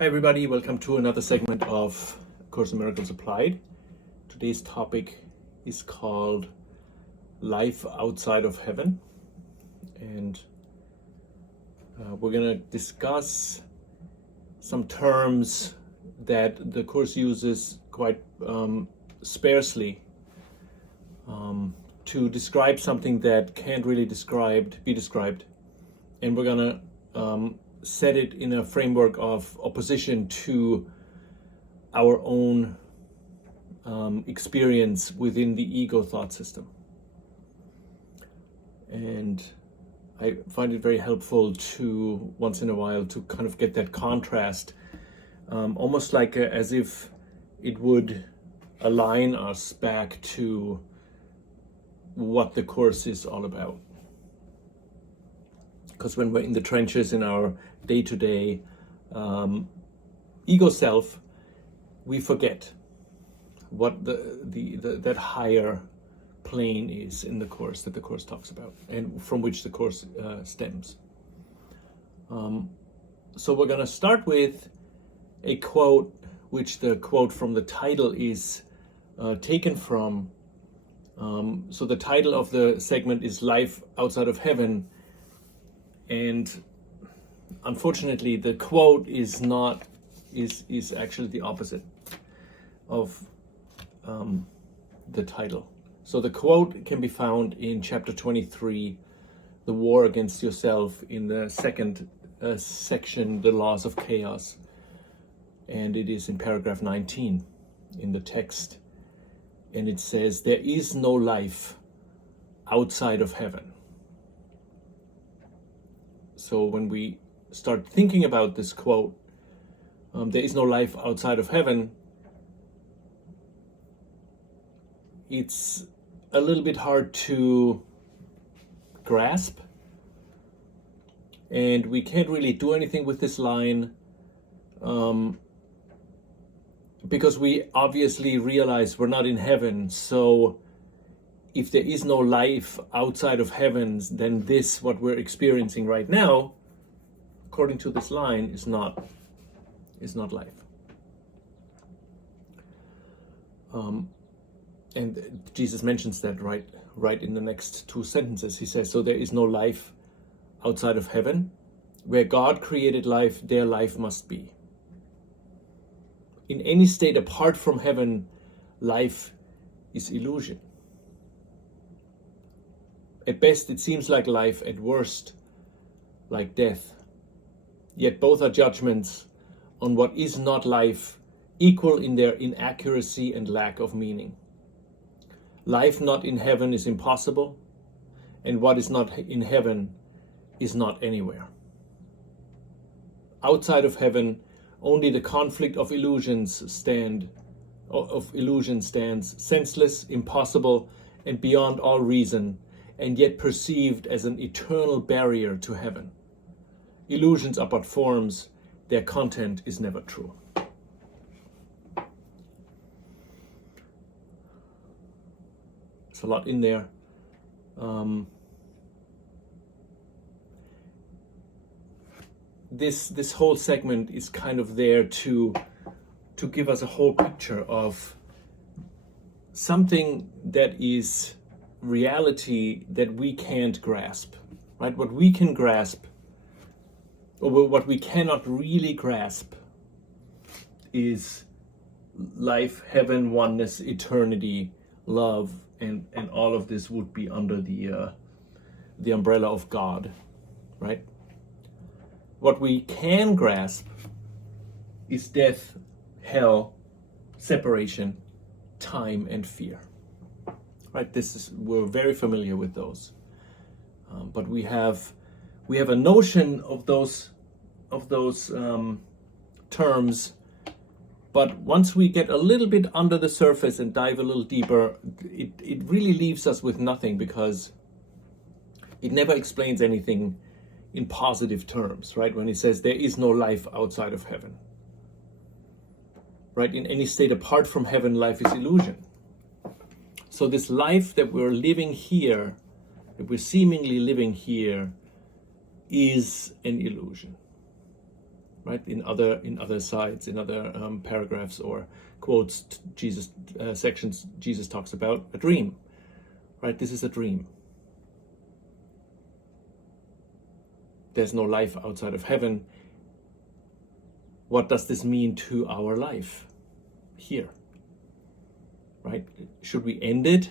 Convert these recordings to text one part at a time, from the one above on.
Hi everybody, welcome to another segment of Course in Miracles Applied. Today's topic is called Life Outside of Heaven, and we're going to discuss some terms that the Course uses quite sparsely to describe something that can't really be described, and we're going to set it in a framework of opposition to our own experience within the ego thought system. And I find it very helpful to, once in a while, to kind of get that contrast, almost like as if it would align us back to what the Course is all about. Because when we're in the trenches in our day-to-day ego self, we forget what that higher plane is in the Course, that the Course talks about, and from which the Course stems. So we're going to start with a quote, which the quote from the title is taken from. So the title of the segment is Life Outside of Heaven. And unfortunately, the quote is actually the opposite of the title. So the quote can be found in chapter 23, The War Against Yourself, in the second section, The Laws of Chaos. And it is in paragraph 19 in the text. And it says, "There is no life outside of heaven." So when we start thinking about this quote, there is no life outside of heaven, it's a little bit hard to grasp. And we can't really do anything with this line because we obviously realize we're not in heaven. So if there is no life outside of heavens, then what we're experiencing right now, according to this line, is not life. And Jesus mentions that right in the next two sentences. He says, "So there is no life outside of heaven. Where God created life, there life must be. In any state apart from heaven, life is illusion. At best, it seems like life, at worst, like death. Yet both are judgments on what is not life, equal in their inaccuracy and lack of meaning. Life not in heaven is impossible, and what is not in heaven is not anywhere. Outside of heaven, only the conflict of illusions stands, senseless, impossible, and beyond all reason, and yet perceived as an eternal barrier to heaven. Illusions are but forms, their content is never true." There's a lot in there. This whole segment is kind of there to give us a whole picture of something that is reality that we can't grasp, right? What we can grasp, or what we cannot really grasp, is life, heaven, oneness, eternity, love, and all of this would be under the umbrella of God, right? What we can grasp is death, hell, separation, time, and fear. Right, we're very familiar with those, but we have a notion of those terms. But once we get a little bit under the surface and dive a little deeper, it really leaves us with nothing, because it never explains anything in positive terms. Right, when he says there is no life outside of heaven. Right, in any state apart from heaven, life is illusion. So this life that we're living here, that we're seemingly living here, is an illusion. right? In other sides, in other paragraphs or quotes, Jesus sections, Jesus talks about a dream, right? This is a dream. There's no life outside of heaven. What does this mean to our life here, right? Should we end it?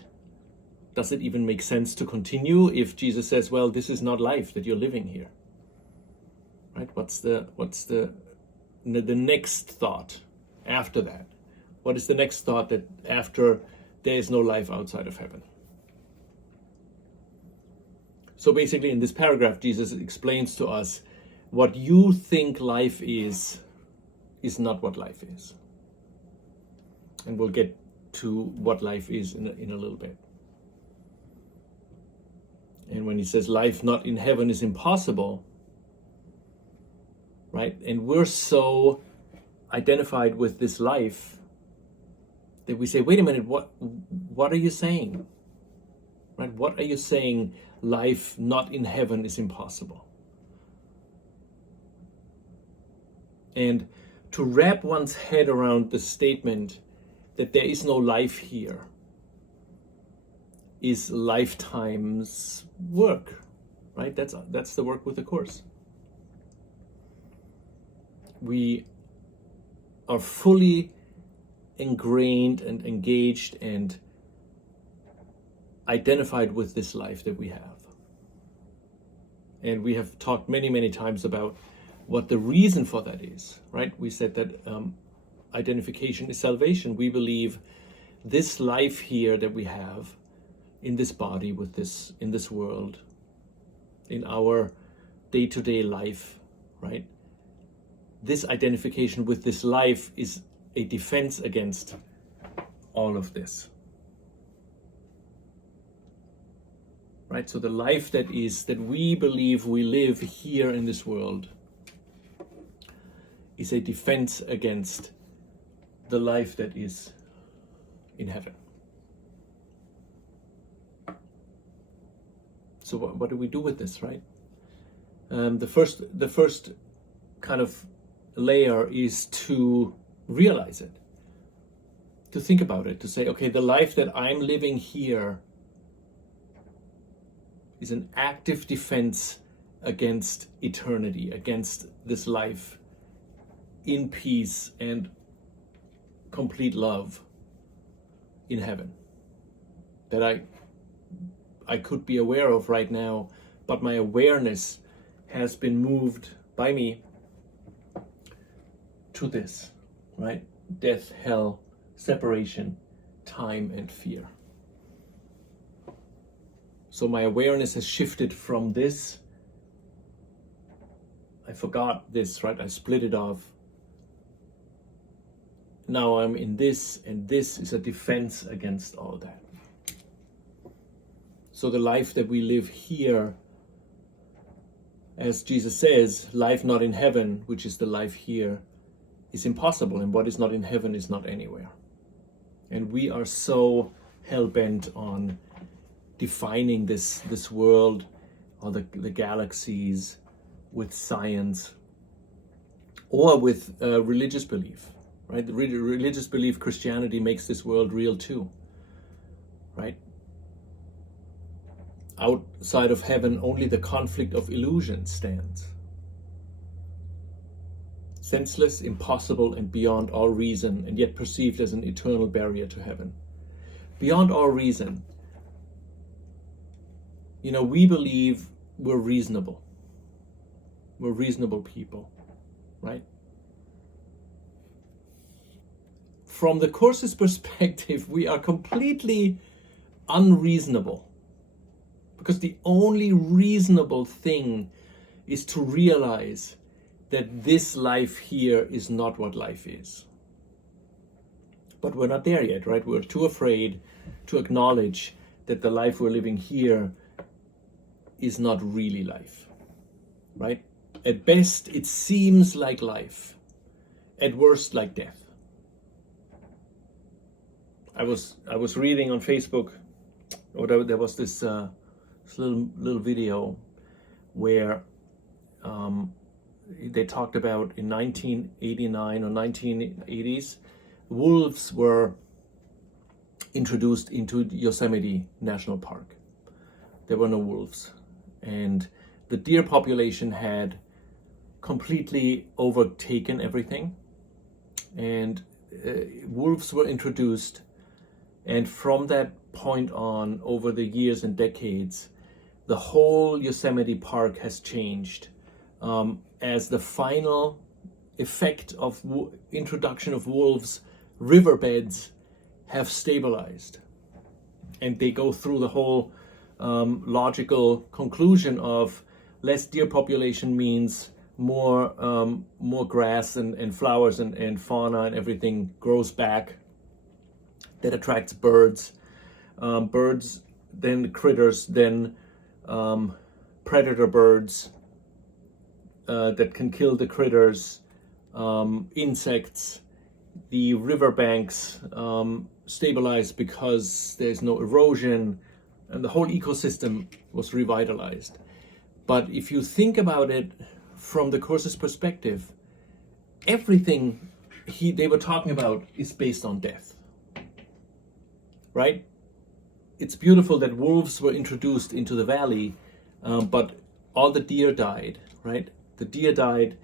Does it even make sense to continue if Jesus says, well, this is not life that you're living here, right? What's the next thought after that? What is the next thought that after there is no life outside of heaven? So basically in this paragraph, Jesus explains to us what you think life is not what life is. And we'll get to what life is in a little bit. And when he says life not in heaven is impossible, right? And we're so identified with this life that we say, wait a minute, what are you saying? Right? What are you saying life not in heaven is impossible? And to wrap one's head around the statement that there is no life here is lifetime's work, right? That's the work with the Course. We are fully ingrained and engaged and identified with this life that we have. And we have talked many, many times about what the reason for that is, right? We said that identification is salvation. We believe this life here that we have in this body, with this, in this world, in our day-to-day life, right? This identification with this life is a defense against all of this. Right? So the life that we believe we live here in this world is a defense against the life that is in heaven. So what do we do with this, right? The first kind of layer is to realize it, to think about it, to say, okay, the life that I'm living here is an active defense against eternity, against this life in peace and complete love in heaven that I could be aware of right now, but my awareness has been moved by me to this, right? Death, hell, separation, time, and fear. So my awareness has shifted from this. I forgot this, right? I split it off. Now I'm in this, and this is a defense against all that. So the life that we live here, as Jesus says, life not in heaven, which is the life here, is impossible, and what is not in heaven is not anywhere. And we are so hell-bent on defining this world or the galaxies with science or with religious belief, right? The religious belief, Christianity, makes this world real too, right? Outside of heaven, only the conflict of illusion stands. Senseless, impossible, and beyond all reason, and yet perceived as an eternal barrier to heaven. Beyond all reason. You know, we believe we're reasonable. We're reasonable people, right? From the Course's perspective, we are completely unreasonable. Because the only reasonable thing is to realize that this life here is not what life is. But we're not there yet, right? We're too afraid to acknowledge that the life we're living here is not really life, right? At best, it seems like life. At worst, like death. I was reading on Facebook, or there was this little video where they talked about in 1989 or 1980s, wolves were introduced into Yosemite National Park. There were no wolves, and the deer population had completely overtaken everything, and wolves were introduced, and from that point on, over the years and decades, the whole Yosemite Park has changed as the final effect of introduction of wolves. Riverbeds have stabilized, and they go through the whole logical conclusion of less deer population means more grass and flowers and fauna and everything grows back. That attracts birds. Birds, then critters, then predator birds that can kill the critters, insects. The riverbanks stabilize because there's no erosion, and the whole ecosystem was revitalized. But if you think about it from the Course's perspective, everything they were talking about is based on death, right? It's beautiful that wolves were introduced into the valley, but all the deer died, right? The deer died,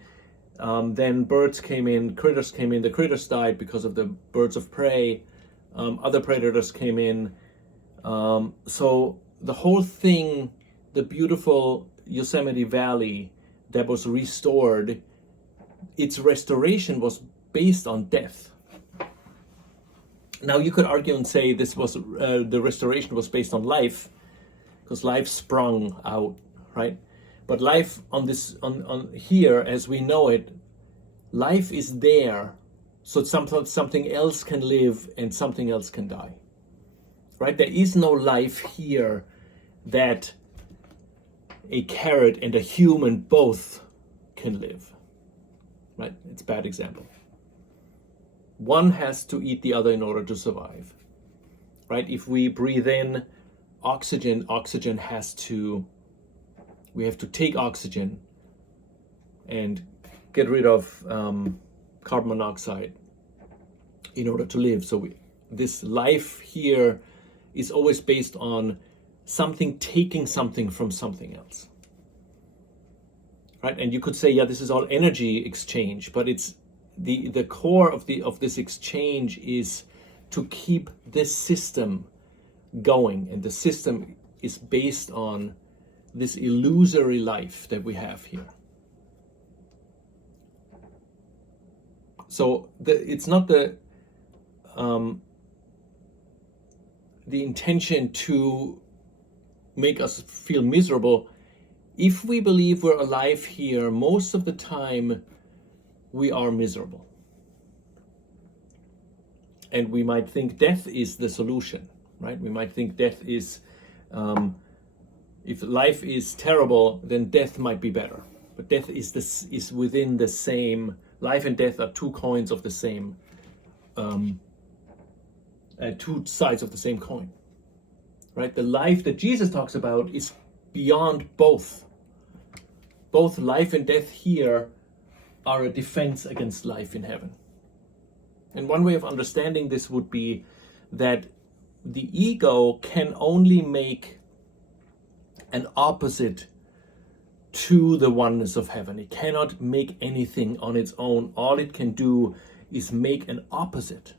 then birds came in, critters came in. The critters died because of the birds of prey. Other predators came in. So the whole thing, the beautiful Yosemite Valley that was restored, its restoration was based on death. Now you could argue and say this was the restoration was based on life, because life sprung out, right? But life on here, as we know it, life is there, so something else can live and something else can die, right? There is no life here that a carrot and a human both can live, right? It's a bad example. One has to eat the other in order to survive, right? If we breathe in oxygen, we have to take oxygen and get rid of carbon monoxide in order to live. So this life here is always based on something taking something from something else, right? And you could say, yeah, this is all energy exchange, but it's the core of this exchange is to keep this system going, and the system is based on this illusory life that we have here. So it's not the intention to make us feel miserable. If we believe we're alive here, most of the time we are miserable. And we might think death is the solution, right? We might think death is, if life is terrible, then death might be better. But death is within the same, life and death are two coins of the same, two sides of the same coin, right? The life that Jesus talks about is beyond both. Both life and death here are a defense against life in heaven. And one way of understanding this would be that the ego can only make an opposite to the oneness of heaven. It cannot make anything on its own. All it can do is make an opposite.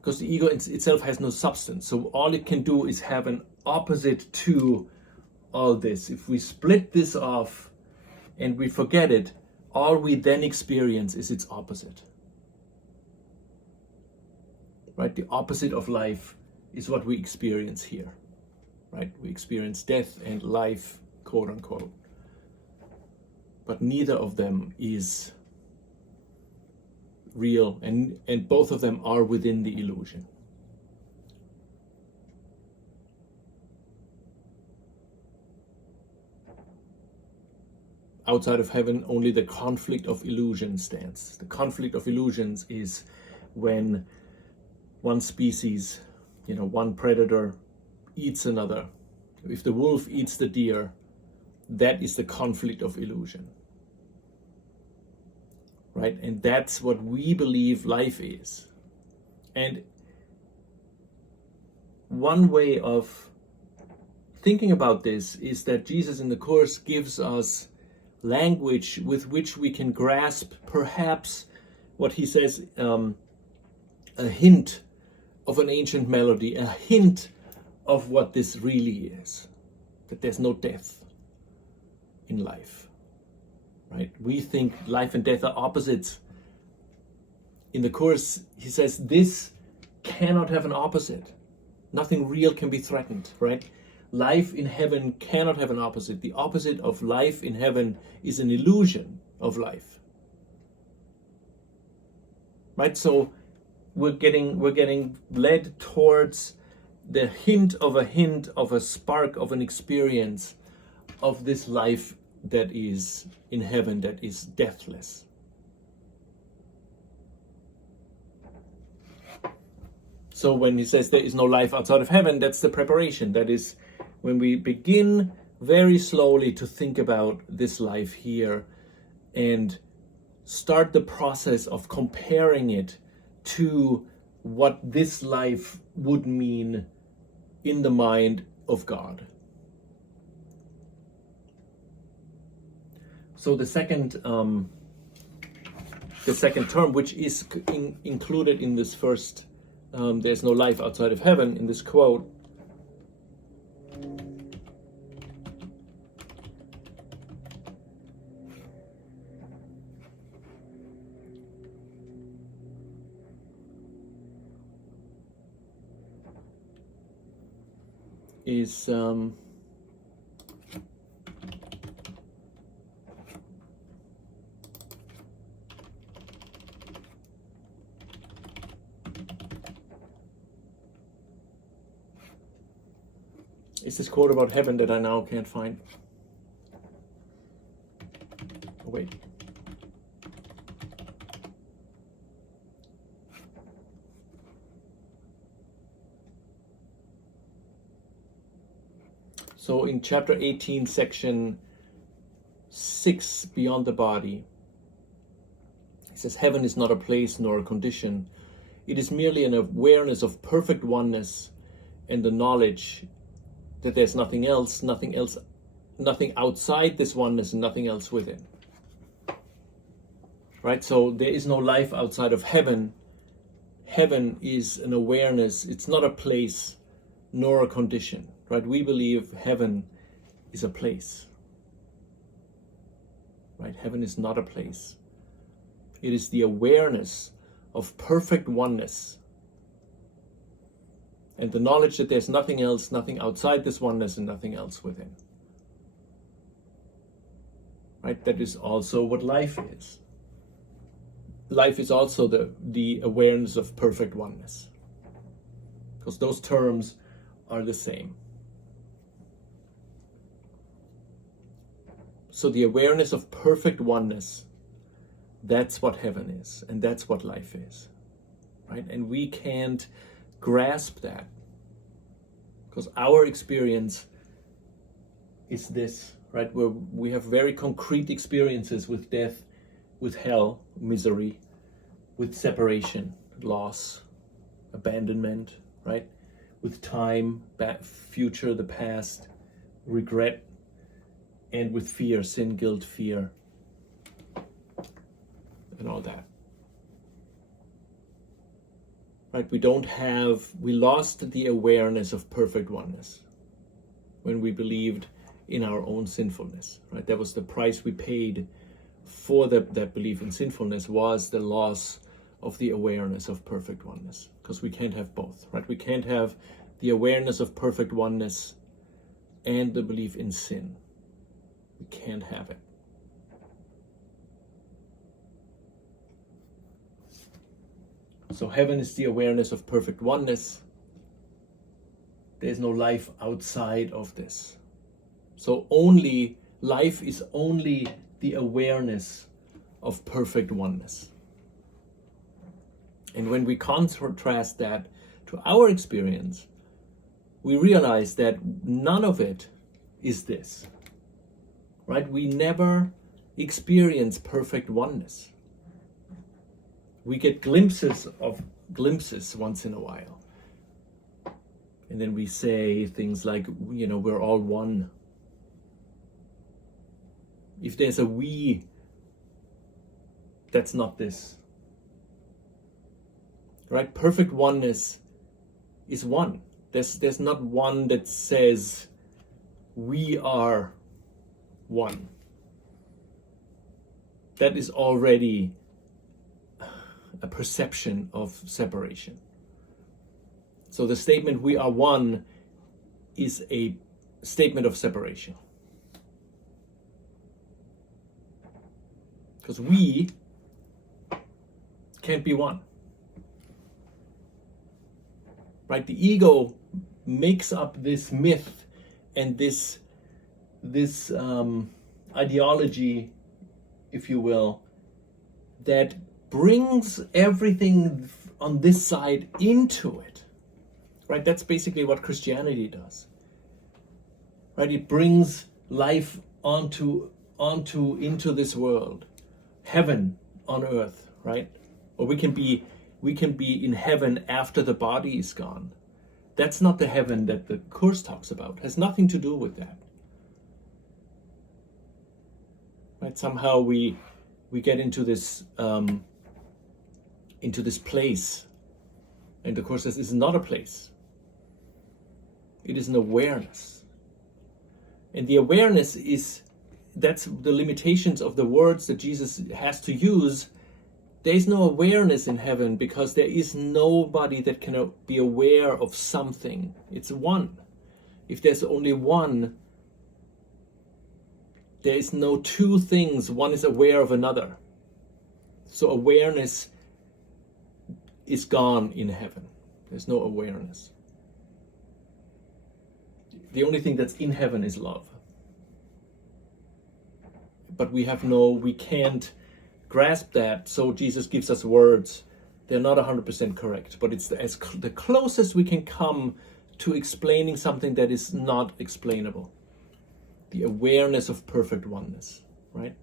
Because the ego itself has no substance. So all it can do is have an opposite to all this. If we split this off and we forget it, all we then experience is its opposite. Right? The opposite of life is what we experience here. Right? We experience death and life, quote unquote. But neither of them is real, and both of them are within the illusion. Outside of heaven, only the conflict of illusion stands. The conflict of illusions is when one species, one predator eats another. If the wolf eats the deer that is the conflict of illusion. Right? And that's what we believe life is. And one way of thinking about this is that Jesus in the Course gives us language with which we can grasp perhaps what he says, a hint of an ancient melody, a hint of what this really is, that there's no death in life, right? We think life and death are opposites. In the Course, he says this cannot have an opposite. Nothing real can be threatened, right? Life in heaven cannot have an opposite. The opposite of life in heaven is an illusion of life, right? So we're getting led towards the hint of a spark of an experience of this life that is in heaven, that is deathless. So when he says there is no life outside of heaven, that's the preparation. That is when we begin very slowly to think about this life here and start the process of comparing it to what this life would mean in the mind of God. So the second term, which is included in this first, there's no life outside of heaven, in this quote, is this quote about heaven that I now can't find. Oh, wait. So in chapter 18, section 6, Beyond the Body, he says, heaven is not a place nor a condition. It is merely an awareness of perfect oneness and the knowledge that there's nothing outside this oneness and nothing else within. Right? So there is no life outside of heaven. Heaven is an awareness. It's not a place nor a condition. Right? We believe heaven is a place. Right? Heaven is not a place. It is the awareness of perfect oneness and the knowledge that there's nothing else, nothing outside this oneness and nothing else within. Right? That is also what life is. Life is also the awareness of perfect oneness, because those terms are the same. So the awareness of perfect oneness, that's what heaven is, and that's what life is, right? And we can't grasp that because our experience is this, right? Where we have very concrete experiences with death, with hell, misery, with separation, loss, abandonment, right? With time, future, the past, regret, and with fear, sin, guilt, fear, and all that. Right? We lost the awareness of perfect oneness when we believed in our own sinfulness, right? That was the price we paid for that belief in sinfulness, was the loss of the awareness of perfect oneness, because we can't have both, right? We can't have the awareness of perfect oneness and the belief in sin. We can't have it. So heaven is the awareness of perfect oneness. There's no life outside of this. So life is only the awareness of perfect oneness. And when we contrast that to our experience, we realize that none of it is this. right? We never experience perfect oneness. We get glimpses once in a while. And then we say things like, we're all one. If there's a we, that's not this. Right? Perfect oneness is one. There's not one that says we are one. That is already a perception of separation. So the statement we are one is a statement of separation. Because we can't be one. Right? The ego makes up this myth and this ideology, if you will, that brings everything on this side into it. Right? That's basically what Christianity does. Right? It brings life into this world, heaven on earth, right? Or we can be in heaven after the body is gone. That's not the heaven that the Course talks about. It has nothing to do with that. Right? Somehow we get into this place, and the Course says this is not a place. It is an awareness, and the awareness that's the limitations of the words that Jesus has to use. There is no awareness in heaven because there is nobody that can be aware of something. It's one. If there's only one, there is no two things. One is aware of another. So awareness is gone in heaven. There's no awareness. The only thing that's in heaven is love. But we can't grasp that, so Jesus gives us words. They're not 100% correct, but it's the closest we can come to explaining something that is not explainable. The awareness of perfect oneness, right?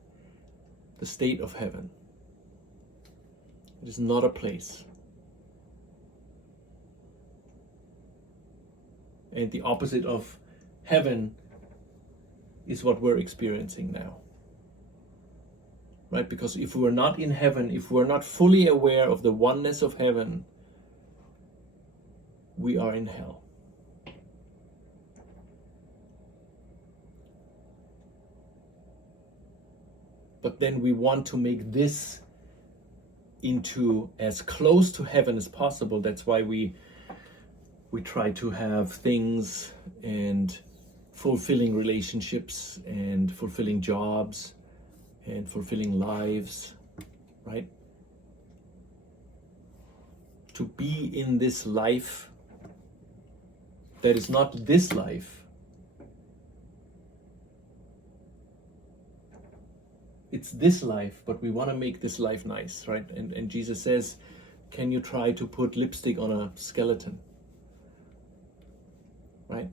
The state of heaven. It is not a place. And the opposite of heaven is what we're experiencing now. Right? Because if we're not in heaven, if we're not fully aware of the oneness of heaven, we are in hell. But then we want to make this into as close to heaven as possible. That's why we try to have things and fulfilling relationships and fulfilling jobs and fulfilling lives, right? To be in this life that is not this life. It's this life, but we want to make this life nice, right? And Jesus says, can you try to put lipstick on a skeleton? Right?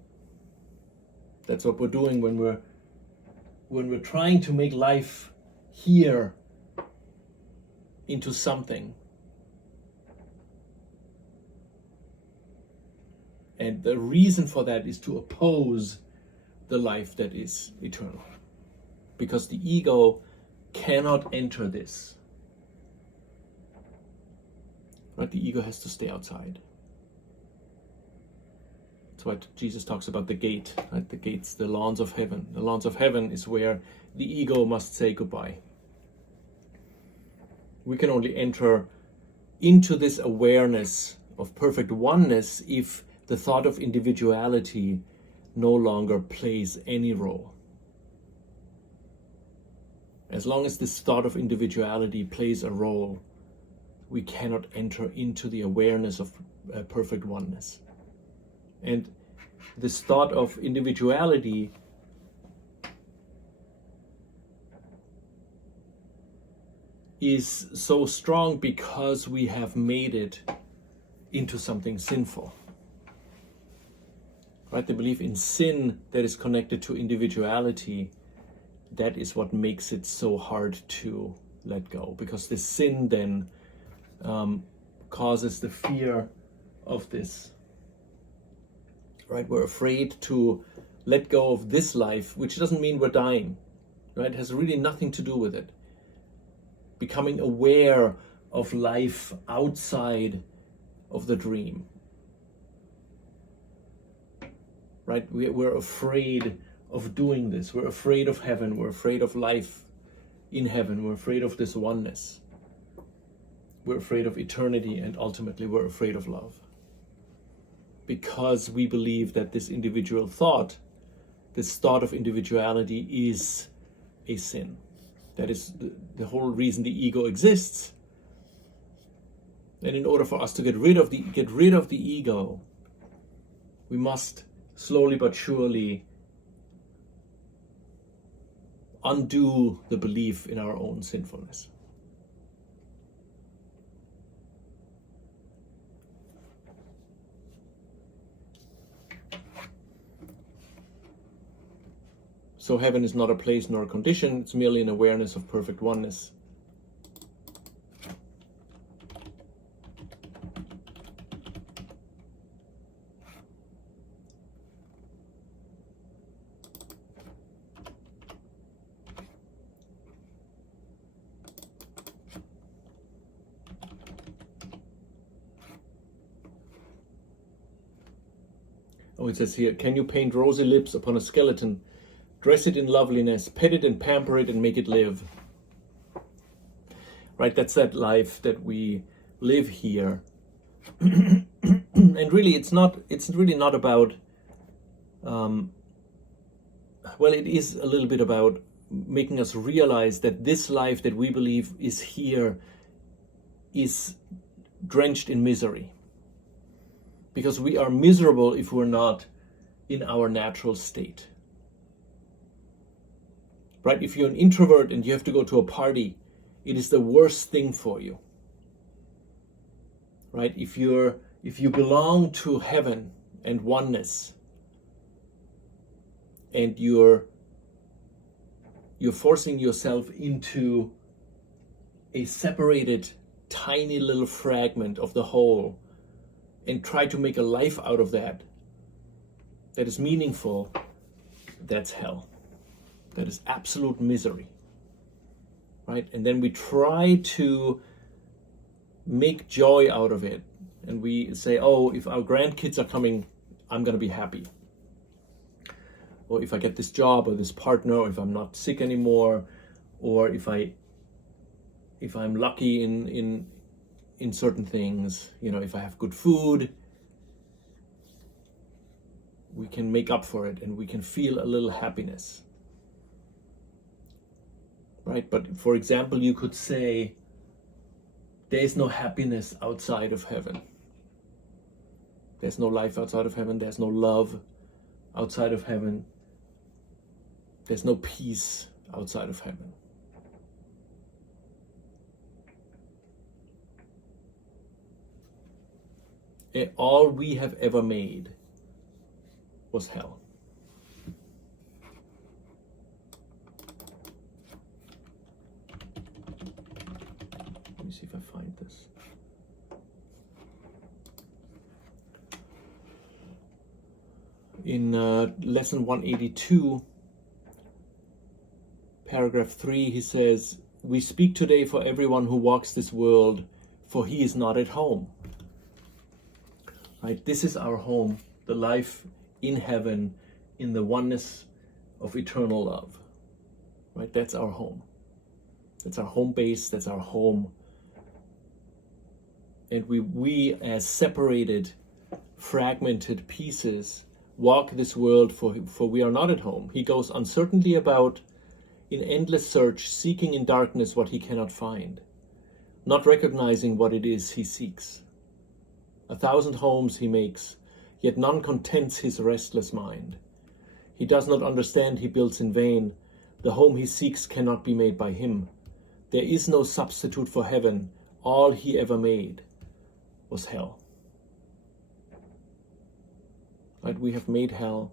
That's what we're doing when we're trying to make life here into something. And the reason for that is to oppose the life that is eternal. Because the ego cannot enter this. Right? The ego has to stay outside. That's why Jesus talks about the gate, right? The gates, the lawns of heaven. The lawns of heaven is where the ego must say goodbye. We can only enter into this awareness of perfect oneness if the thought of individuality no longer plays any role. As long as this thought of individuality plays a role, we cannot enter into the awareness of perfect oneness. And this thought of individuality is so strong because we have made it into something sinful. Right? The belief in sin that is connected to individuality that is what makes it so hard to let go, because the sin then causes the fear of this, right? We're afraid to let go of this life, which doesn't mean we're dying, right? It has really nothing to do with it. Becoming aware of life outside of the dream, right? We're afraid of doing this. We're afraid of heaven. We're afraid of life in heaven. We're afraid of this oneness. We're afraid of eternity, and ultimately we're afraid of love, because we believe that this individual thought, this thought of individuality, is a sin. That is the whole reason the ego exists. And in order for us to get rid of the ego, we must slowly but surely undo the belief in our own sinfulness. So heaven is not a place nor a condition, it's merely an awareness of perfect oneness. Oh, it says here, can you paint rosy lips upon a skeleton, dress it in loveliness, pet it and pamper it and make it live? Right, that's that life that we live here. And really, it's really not about, well, it is a little bit about making us realize that this life that we believe is here is drenched in misery. Because we are miserable if we're not in our natural state. Right? If you're an introvert and you have to go to a party, it is the worst thing for you. Right? If you belong to heaven and oneness, and you're forcing yourself into a separated, tiny little fragment of the whole, and try to make a life out of that is meaningful, that's hell. That is absolute misery. Right? And then we try to make joy out of it. And we say, oh, if our grandkids are coming, I'm going to be happy. Or if I get this job or this partner, or if I'm not sick anymore, or if I'm lucky in certain things, if I have good food, we can make up for it and we can feel a little happiness. Right? But for example, you could say, there is no happiness outside of heaven. There's no life outside of heaven. There's no love outside of heaven. There's no peace outside of heaven. All we have ever made was hell. Let me see if I find this. In lesson 182, paragraph 3, he says, "We speak today for everyone who walks this world, for he is not at home." Right? This is our home, the life in heaven, in the oneness of eternal love. Right? That's our home. That's our home base, that's our home. And we as separated, fragmented pieces walk this world, for we are not at home. He goes uncertainly about in endless search, seeking in darkness what he cannot find, not recognizing what it is he seeks. 1,000 homes he makes, yet none contents his restless mind. He does not understand he builds in vain. The home he seeks cannot be made by him. There is no substitute for heaven. All he ever made was hell. Right? We have made hell.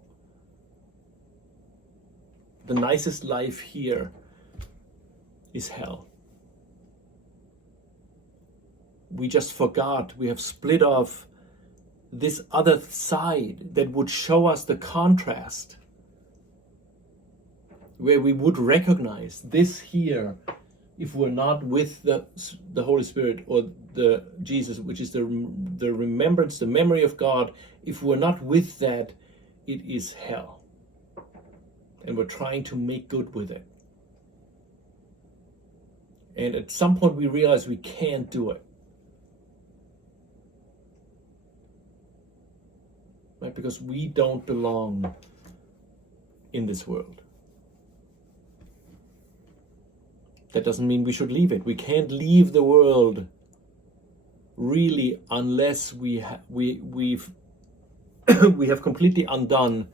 the nicest life here is hell. We just forgot, we have split off this other side that would show us the contrast, where we would recognize this here, if we're not with the Holy Spirit or the Jesus, which is the remembrance, the memory of God, if we're not with that, it is hell. And we're trying to make good with it. And at some point we realize we can't do it. Right? Because we don't belong in this world. That doesn't mean we should leave it. We can't leave the world really unless we have completely undone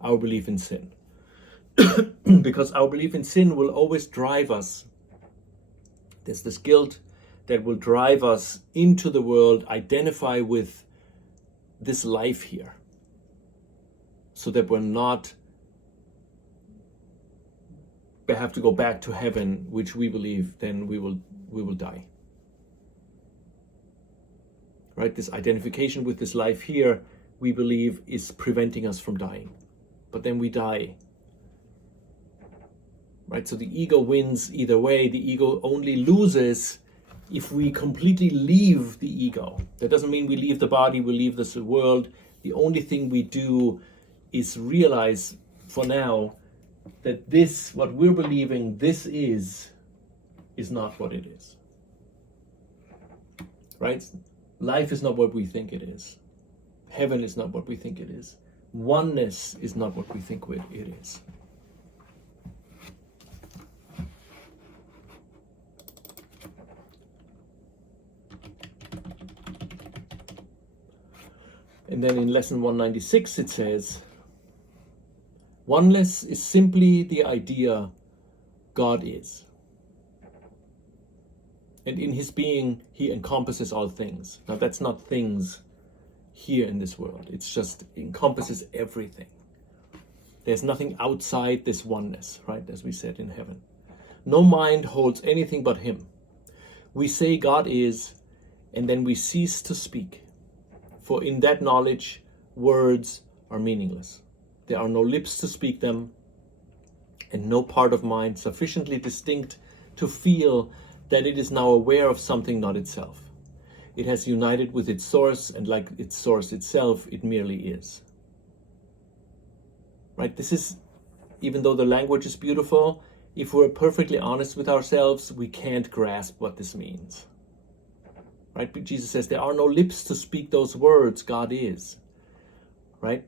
our belief in sin. Because our belief in sin will always drive us. There's this guilt that will drive us into the world, identify with this life here, so that we're not have to go back to heaven, which we believe then we will die. Right? This identification with this life here, we believe, is preventing us from dying. But then we die. Right? So the ego wins either way. The ego only loses if we completely leave the ego. That doesn't mean we leave the body, we leave this world. The only thing we do is realize for now that this, what we're believing this is not what it is. Right? Life is not what we think it is. Heaven is not what we think it is. Oneness is not what we think it is. And then in lesson 196 it says, oneness is simply the idea God is. And in his being, he encompasses all things. Now that's not things here in this world. It's just encompasses everything. There's nothing outside this oneness, right? As we said in heaven. No mind holds anything but him. We say God is, and then we cease to speak. For in that knowledge, words are meaningless. There are no lips to speak them, and no part of mind sufficiently distinct to feel that it is now aware of something not itself. It has united with its source, and like its source itself, it merely is. Right? This is, even though the language is beautiful, if we're perfectly honest with ourselves, we can't grasp what this means. Right? But Jesus says there are no lips to speak those words, God is. Right?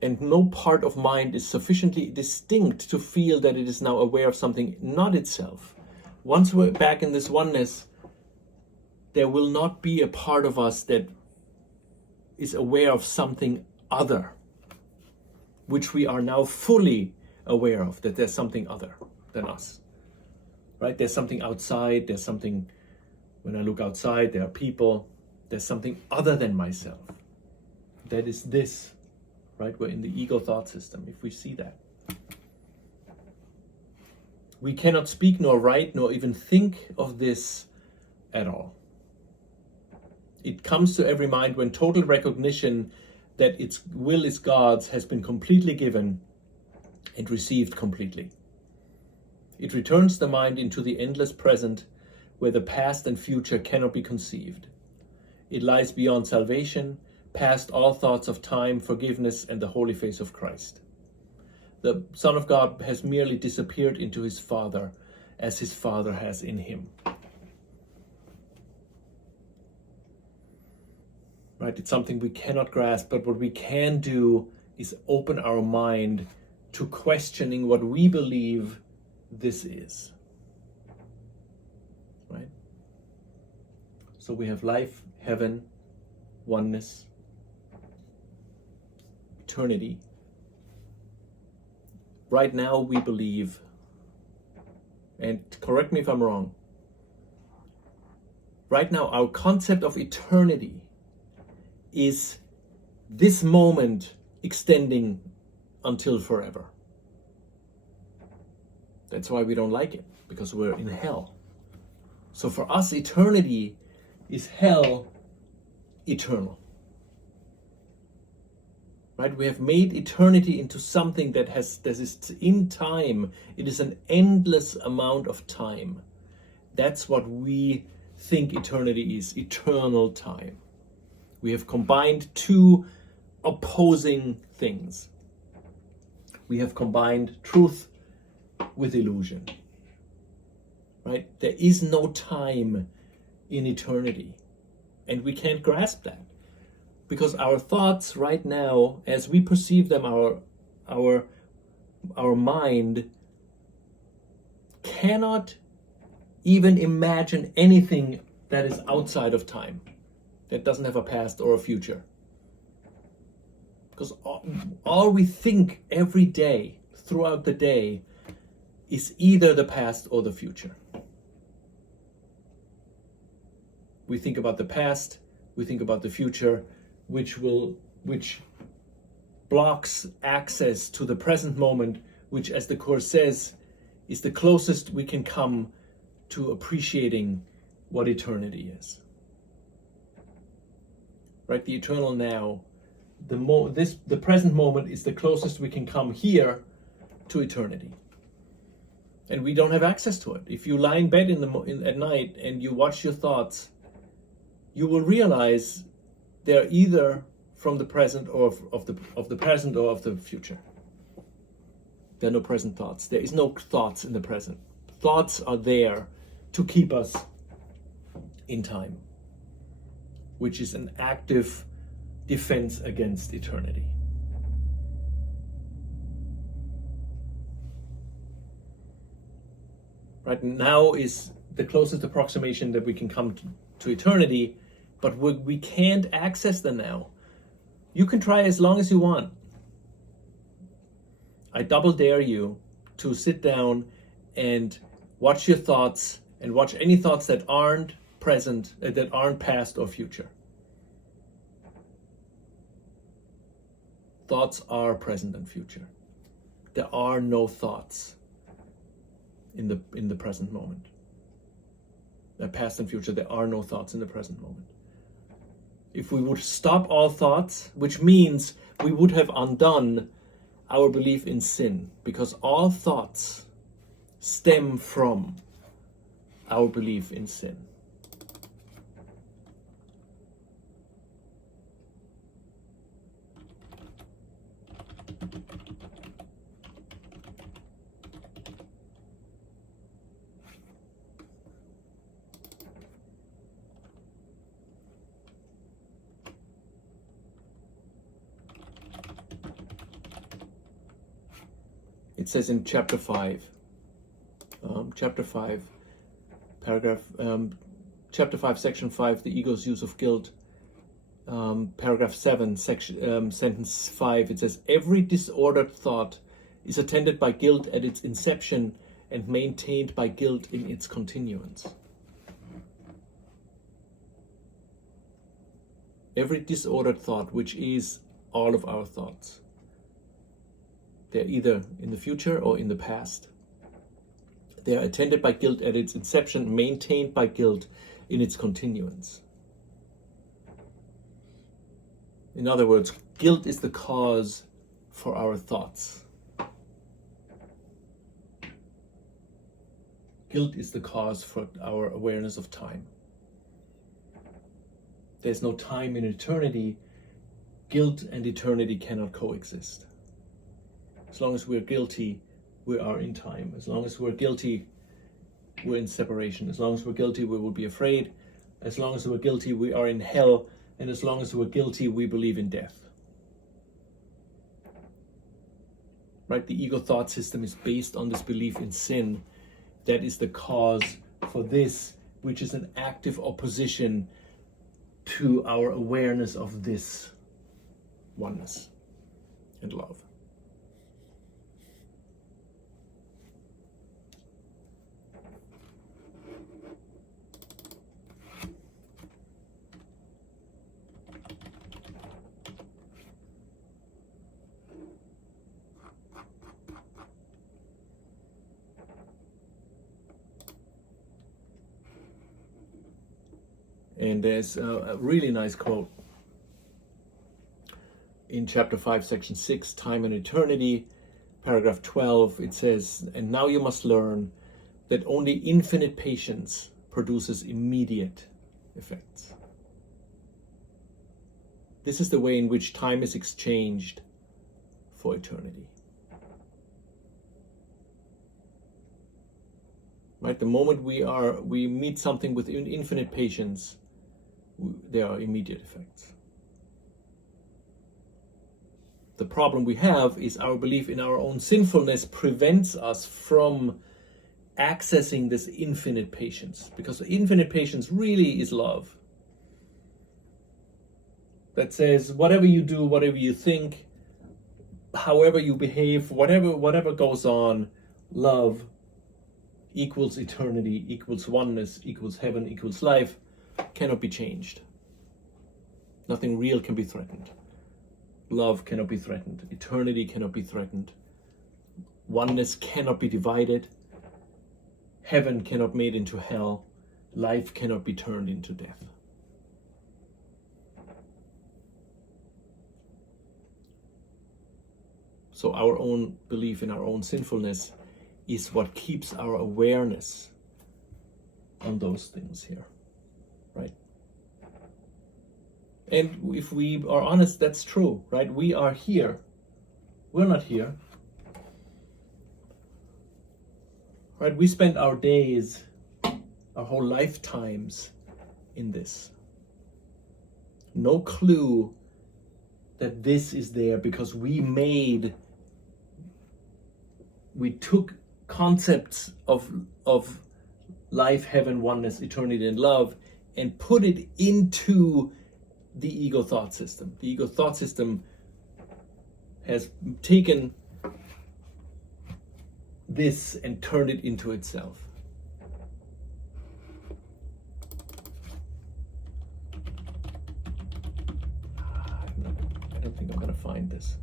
And no part of mind is sufficiently distinct to feel that it is now aware of something not itself. Once we're back in this oneness, there will not be a part of us that is aware of something other, which we are now fully aware of, that there's something other than us. Right? There's something outside, there's something, when I look outside, there are people, there's something other than myself. That is this. Right? We're in the ego thought system, if we see that. We cannot speak nor write nor even think of this at all. It comes to every mind when total recognition that its will is God's has been completely given and received completely. It returns the mind into the endless present where the past and future cannot be conceived. It lies beyond salvation, past all thoughts of time, forgiveness, and the holy face of Christ. The Son of God has merely disappeared into his Father, as his Father has in him. Right? It's something we cannot grasp, but what we can do is open our mind to questioning what we believe this is. Right? So we have life, heaven, oneness, eternity. Right now we believe, and correct me if I'm wrong, right now our concept of eternity is this moment extending until forever. That's why we don't like it, because we're in hell. So for us, eternity is hell eternal. Right? We have made eternity into something that is in time. It is an endless amount of time. That's what we think eternity is, eternal time. We have combined two opposing things. We have combined truth with illusion. Right? There is no time in eternity. And we can't grasp that. Because our thoughts right now, as we perceive them, our mind cannot even imagine anything that is outside of time, that doesn't have a past or a future. Because all we think every day, throughout the day, is either the past or the future. We think about the past, we think about the future, which blocks access to the present moment, which, as the Course says, is the closest we can come to appreciating what eternity is. Right? The eternal now, the present moment is the closest we can come here to eternity. And we don't have access to it. If you lie in bed at night and you watch your thoughts, you will realize they're either from the present or of the present or of the future. There are no present thoughts. There is no thoughts in the present. Thoughts are there to keep us in time, which is an active defense against eternity. Right now is the closest approximation that we can come to eternity, but we can't access the now. You can try as long as you want. I double dare you to sit down and watch your thoughts and watch any thoughts that aren't present, that aren't past or future. Thoughts are present and future. There are no thoughts in the present moment. Past and future, there are no thoughts in the present moment. If we would stop all thoughts, which means we would have undone our belief in sin, because all thoughts stem from our belief in sin. It says in chapter 5, chapter 5, section 5, the ego's use of guilt, paragraph 7, sentence 5, it says, every disordered thought is attended by guilt at its inception and maintained by guilt in its continuance. Every disordered thought, which is all of our thoughts, they're either in the future or in the past. They are attended by guilt at its inception, maintained by guilt in its continuance. In other words, guilt is the cause for our thoughts. Guilt is the cause for our awareness of time. There's no time in eternity. Guilt and eternity cannot coexist. As long as we're guilty, we are in time. As long as we're guilty, we're in separation. As long as we're guilty, we will be afraid. As long as we're guilty, we are in hell. And as long as we're guilty, we believe in death. Right? The ego thought system is based on this belief in sin. That is the cause for this, which is an active opposition to our awareness of this oneness and love. And there's a really nice quote in chapter 5, section 6, Time and Eternity, paragraph 12. It says, "And now you must learn that only infinite patience produces immediate effects. This is the way in which time is exchanged for eternity." Right? The moment we meet something with infinite patience, there are immediate effects. The problem we have is our belief in our own sinfulness prevents us from accessing this infinite patience, because infinite patience really is love. That says, whatever you do, whatever you think, however you behave, whatever goes on, love equals eternity, equals oneness, equals heaven, equals life, cannot be changed. Nothing real can be threatened. Love cannot be threatened. Eternity cannot be threatened. Oneness cannot be divided. Heaven cannot be made into hell. Life cannot be turned into death. So our own belief in our own sinfulness is what keeps our awareness on those things here, right? And if we are honest, that's true, right? We are here. We're not here. Right? We spend our days, our whole lifetimes in this. No clue that this is there because we took concepts of life, heaven, oneness, eternity, and love and put it into the ego thought system. The ego thought system has taken this and turned it into itself. I don't think I'm going to find this.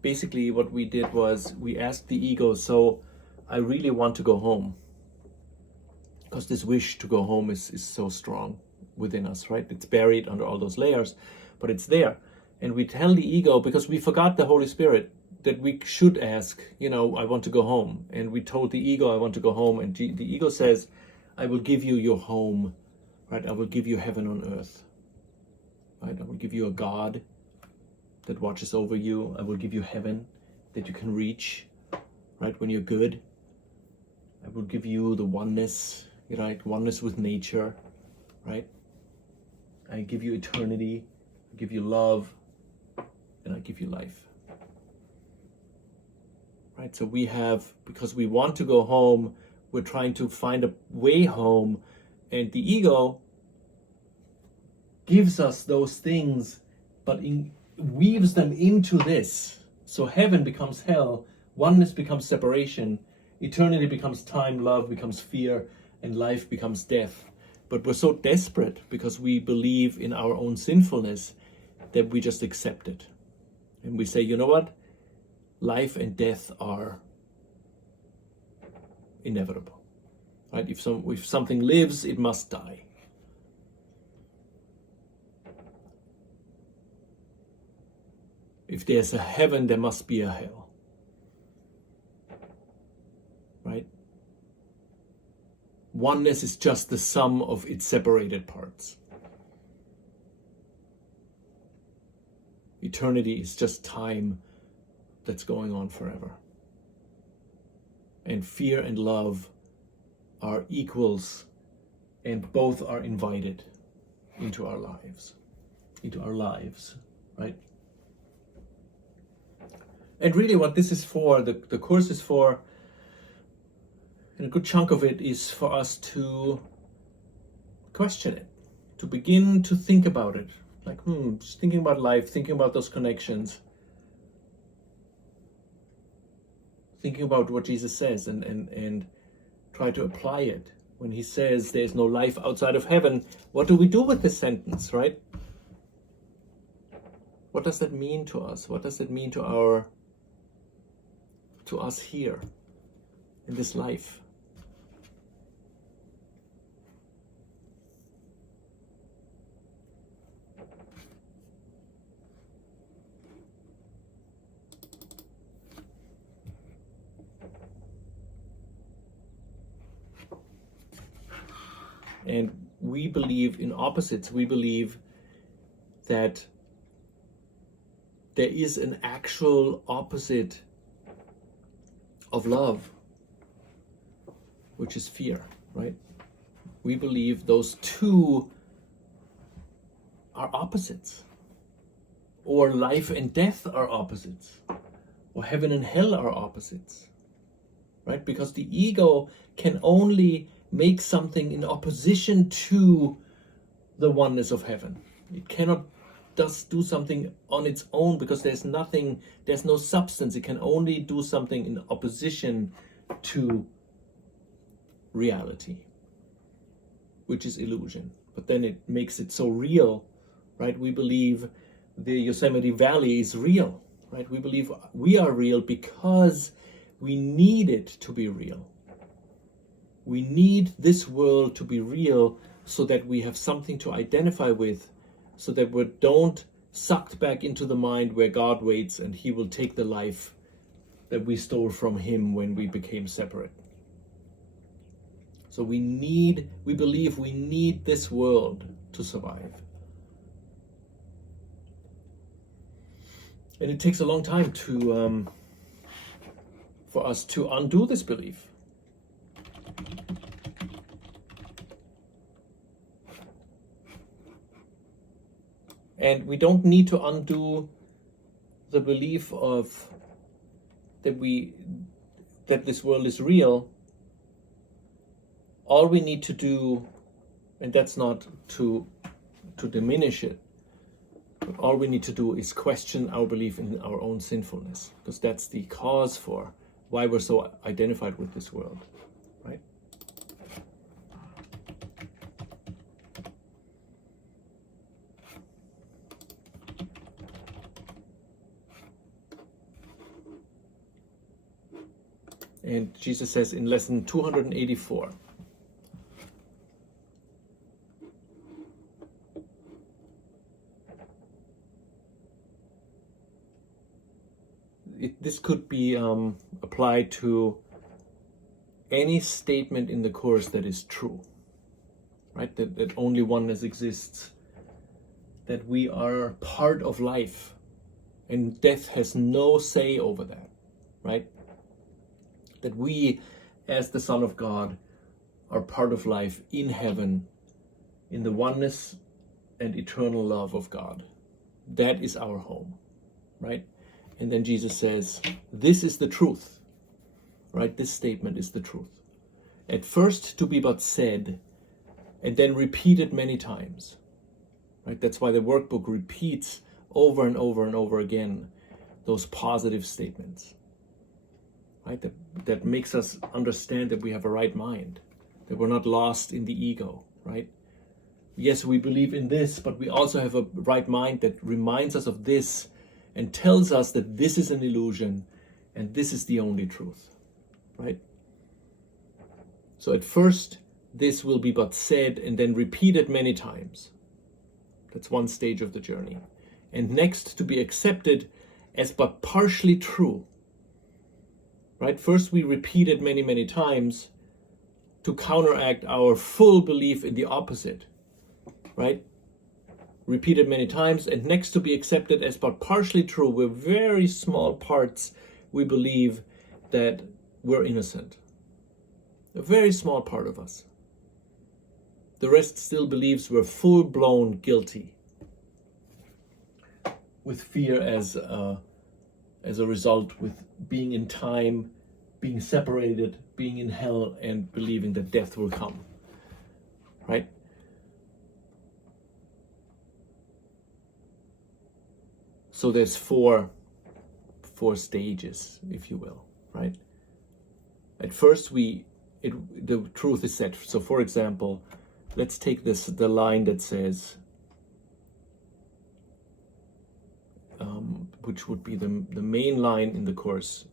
Basically, what we did was we asked the ego, so I really want to go home. Because this wish to go home is so strong within us, right? It's buried under all those layers, but it's there. And we tell the ego, because we forgot the Holy Spirit, that we should ask, I want to go home. And we told the ego, I want to go home. And the ego says, I will give you your home, right? I will give you heaven on earth, right? I will give you a God that watches over you. I will give you heaven that you can reach, right, when you're good. I will give you the oneness, right, oneness with nature, right? I give you eternity, I give you love, and I give you life. Right, so because we want to go home, we're trying to find a way home, and the ego gives us those things, but weaves them into this. So heaven becomes hell, oneness becomes separation, eternity becomes time, love becomes fear, and life becomes death. But we're so desperate because we believe in our own sinfulness that we just accept it. And we say, you know what? Life and death are inevitable. Right? If something lives, it must die. If there's a heaven, there must be a hell. Right? Oneness is just the sum of its separated parts. Eternity is just time that's going on forever. And fear and love are equals, and both are invited into our lives. Right? And really what this is for, the course is for, and a good chunk of it is for us to question it, to begin to think about it. Like, just thinking about life, thinking about those connections, thinking about what Jesus says and try to apply it when he says there's no life outside of heaven, what do we do with this sentence, right? What does that mean to us? What does it mean to us here in this life? And we believe in opposites. We believe that there is an actual opposite of love, which is fear, right? We believe those two are opposites, or life and death are opposites, or heaven and hell are opposites, right? Because the ego can only make something in opposition to the oneness of heaven. It cannot just do something on its own, because there's no substance. It can only do something in opposition to reality, which is illusion. But then it makes it so real, right? We believe the Yosemite Valley is real, right? We believe we are real because we need it to be real. We need this world to be real so that we have something to identify with, so that we don't sucked back into the mind where God waits and he will take the life that we stole from him when we became separate. So we believe we need this world to survive. And it takes a long time for us to undo this belief. And we don't need to undo the belief of that this world is real. All we need to do, and that's not to diminish it, but all we need to do is question our belief in our own sinfulness, because that's the cause for why we're so identified with this world, right? And Jesus says in lesson 284, this could be applied to any statement in the Course that is true, right? That only oneness exists, that we are part of life, and death has no say over that, right? That we, as the Son of God, are part of life in heaven, in the oneness and eternal love of God. That is our home, right? And then Jesus says, this is the truth, right? This statement is the truth. At first to be but said, and then repeated many times, right? That's why the workbook repeats over and over and over again those positive statements, right? That makes us understand that we have a right mind, that we're not lost in the ego, right? Yes, we believe in this, but we also have a right mind that reminds us of this and tells us that this is an illusion and this is the only truth, right? So at first, this will be but said and then repeated many times. That's one stage of the journey. And next, to be accepted as but partially true, right? First, we repeat it many, many times to counteract our full belief in the opposite, right? Repeated many times, and next to be accepted as but partially true. We're very small parts. We believe that we're innocent. A very small part of us. The rest still believes we're full-blown guilty, with fear as a result, with being in time, being separated, being in hell, and believing that death will come, right? So there's four stages, if you will, right? At first we the truth is set. So for example, let's take the line that says, which would be the main line in the course,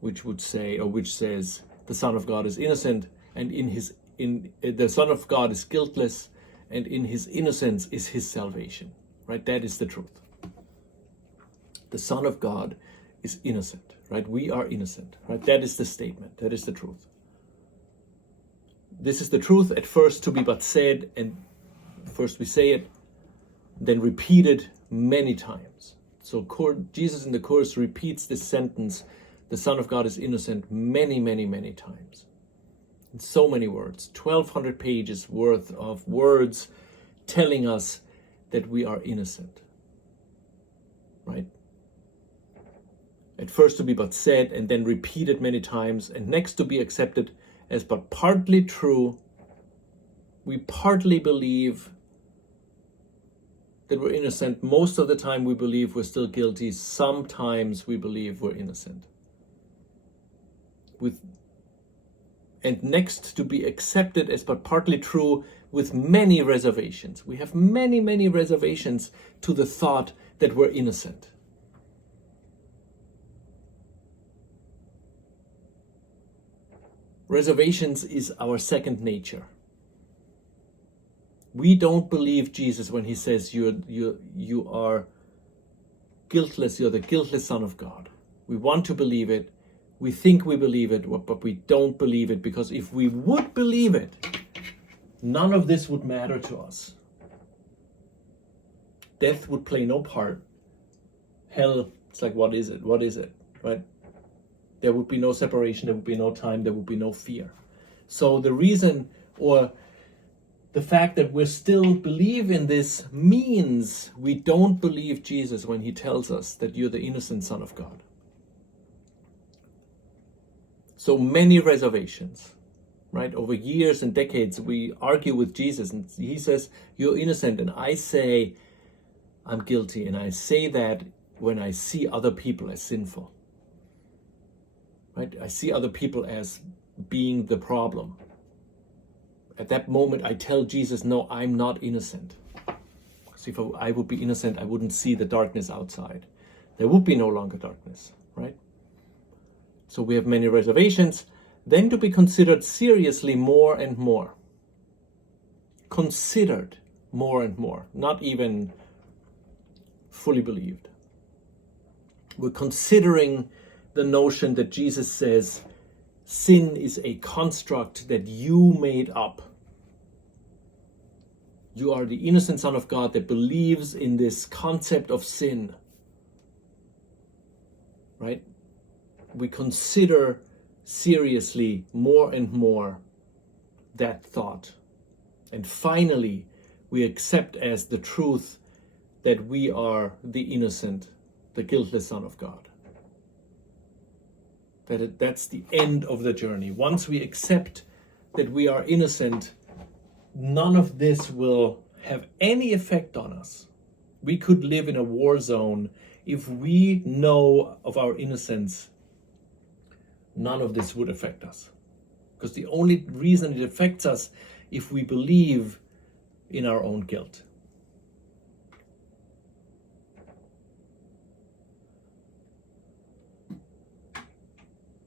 which says the Son of God is innocent, and the Son of God is guiltless, and in his innocence is his salvation. Right? That is the truth. The Son of God is innocent. Right? We are innocent. Right? That is the statement. That is the truth. This is the truth at first to be but said, and first we say it, then repeated many times. So Jesus in the course repeats this sentence, the Son of God is innocent, many, many, many times. In so many words, 1,200 pages worth of words telling us that we are innocent. Right? At first to be but said, and then repeated many times, and next to be accepted as but partly true. We partly believe that we're innocent. Most of the time we believe we're still guilty. Sometimes we believe we're innocent. And next to be accepted as but partly true, with many reservations. We have many, many reservations to the thought that we're innocent. Reservations is our second nature. We don't believe Jesus when he says you are guiltless, you're the guiltless Son of God. We want to believe it. We think we believe it, but we don't believe it, because if we would believe it, none of this would matter to us. Death would play no part. Hell, it's like, what is it? What is it? Right? There would be no separation, there would be no time, there would be no fear. So the reason, or the fact that we still believe in this, means we don't believe Jesus when he tells us that you're the innocent Son of God. So many reservations, right? Over years and decades, we argue with Jesus, and he says, you're innocent, and I say, I'm guilty, and I say that when I see other people as sinful. Right? I see other people as being the problem. At that moment, I tell Jesus, no, I'm not innocent. Because if I would be innocent, I wouldn't see the darkness outside. There would be no longer darkness, right? So we have many reservations. Then to be considered seriously more and more. Considered more and more. Not even fully believed. We're considering the notion that Jesus says sin is a construct that you made up. You are the innocent Son of God that believes in this concept of sin. Right? We consider seriously more and more that thought. And finally, we accept as the truth that we are the innocent, the guiltless Son of God. That's the end of the journey. Once we accept that we are innocent, none of this will have any effect on us. We could live in a war zone. If we know of our innocence, none of this would affect us. Because the only reason it affects us if we believe in our own guilt.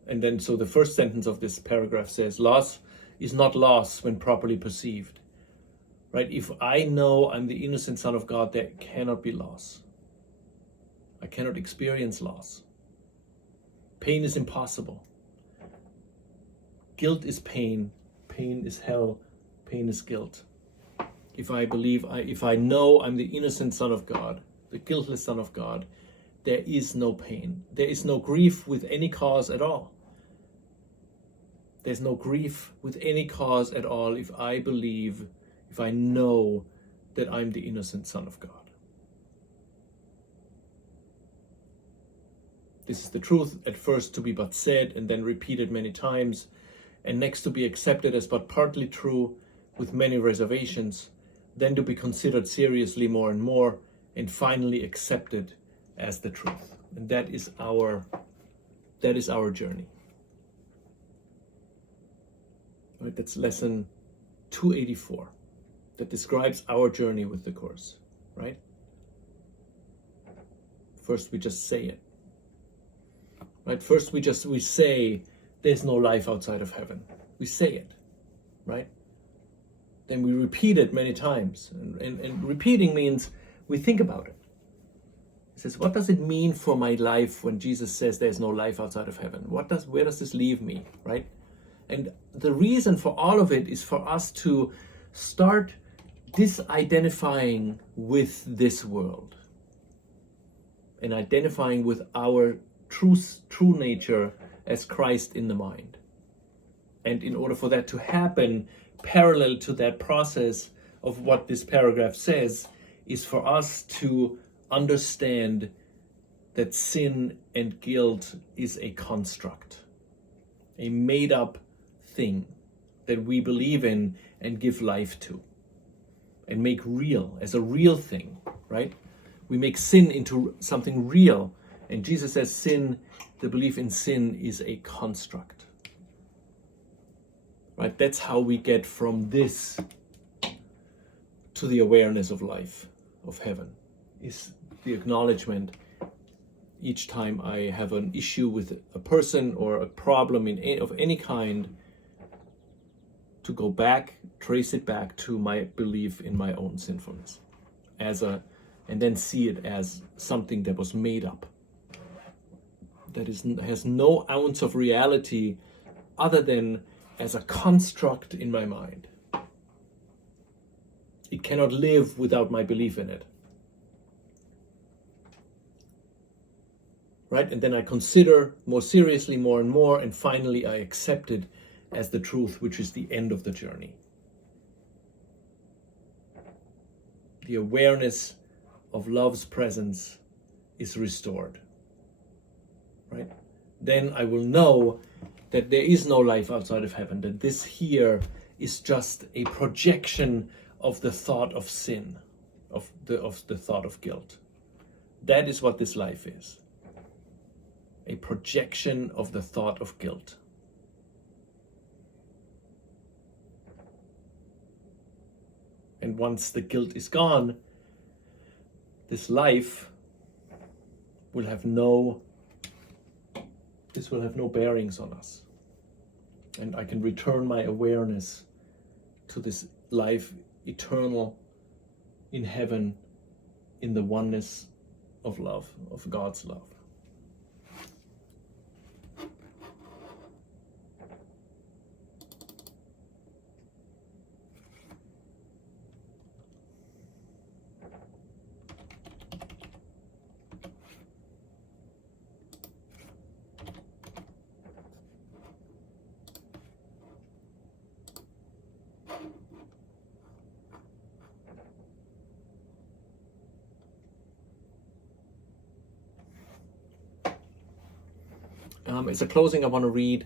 And then, so the first sentence of this paragraph says, loss is not loss when properly perceived. Right? If I know I'm the innocent Son of God, there cannot be loss. I cannot experience loss. Pain is impossible. Guilt is pain. Pain is hell. Pain is guilt. If I know I'm the innocent Son of God, the guiltless Son of God, there is no pain. There is no grief with any cause at all. There's no grief with any cause at all if I believe, if I know that I'm the innocent Son of God. This is the truth, at first to be but said, and then repeated many times, and next to be accepted as but partly true, with many reservations, then to be considered seriously more and more, and finally accepted as the truth. And that is our journey. Right? That's lesson 284. That describes our journey with the Course, right? First, we just say it. Right? First, we say there's no life outside of heaven. We say it, right? Then we repeat it many times. And repeating means we think about it. He says, what does it mean for my life when Jesus says there's no life outside of heaven? Where does this leave me, right? And the reason for all of it is for us to start disidentifying with this world and identifying with our true nature as Christ in the mind. And in order for that to happen, parallel to that process of what this paragraph says, is for us to understand that sin and guilt is a construct, a made-up thing that we believe in and give life to and make real as a real thing, right? We make sin into something real, and Jesus says sin, the belief in sin, is a construct, right? That's how we get from this to the awareness of life, of heaven, is the acknowledgement each time I have an issue with a person or a problem of any kind, to go back, trace it back to my belief in my own sinfulness, and then see it as something that was made up, that has no ounce of reality other than as a construct in my mind. It cannot live without my belief in it. Right? And then I consider more seriously, more and more, and finally I accept it as the truth, which is the end of the journey. The awareness of love's presence is restored. Right? Then I will know that there is no life outside of heaven, that this here is just a projection of the thought of sin, of the thought of guilt. That is what this life is. A projection of the thought of guilt. And once the guilt is gone, this life will have no bearings on us. And I can return my awareness to this life eternal in heaven, in the oneness of love, of God's love. As a closing, I want to read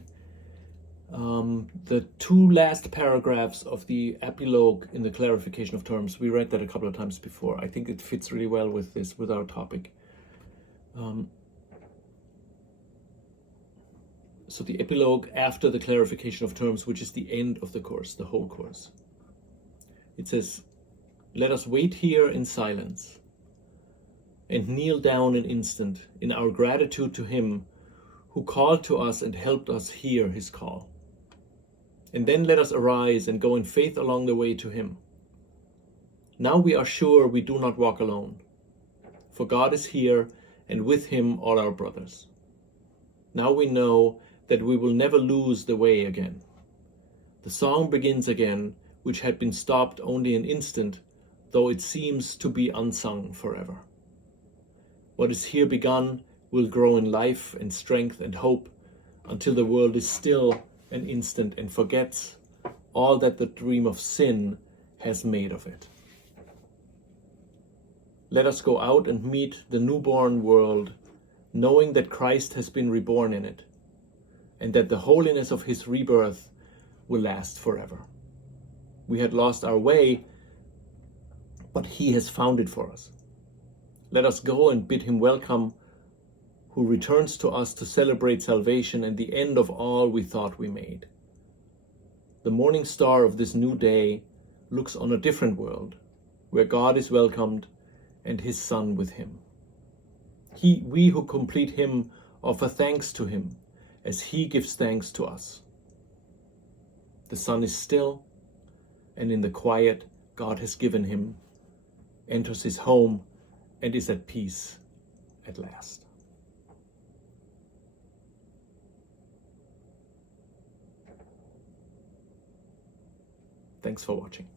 the two last paragraphs of the epilogue in the clarification of terms. We read that a couple of times before. I think it fits really well with our topic. So the epilogue after the clarification of terms, which is the end of the course, the whole course. It says, "Let us wait here in silence and kneel down an instant in our gratitude to Him who called to us and helped us hear His call. And then let us arise and go in faith along the way to Him. Now we are sure we do not walk alone, for God is here, and with Him all our brothers. Now we know that we will never lose the way again. The song begins again, which had been stopped only an instant, though it seems to be unsung forever. What is here begun will grow in life and strength and hope until the world is still an instant and forgets all that the dream of sin has made of it. Let us go out and meet the newborn world, knowing that Christ has been reborn in it, and that the holiness of His rebirth will last forever. We had lost our way, but He has found it for us. Let us go and bid Him welcome, who returns to us to celebrate salvation and the end of all we thought we made. The morning star of this new day looks on a different world, where God is welcomed and his Son with him. We who complete him offer thanks to him as he gives thanks to us. The sun is still, and in the quiet God has given him, enters his home and is at peace at last. Thanks for watching.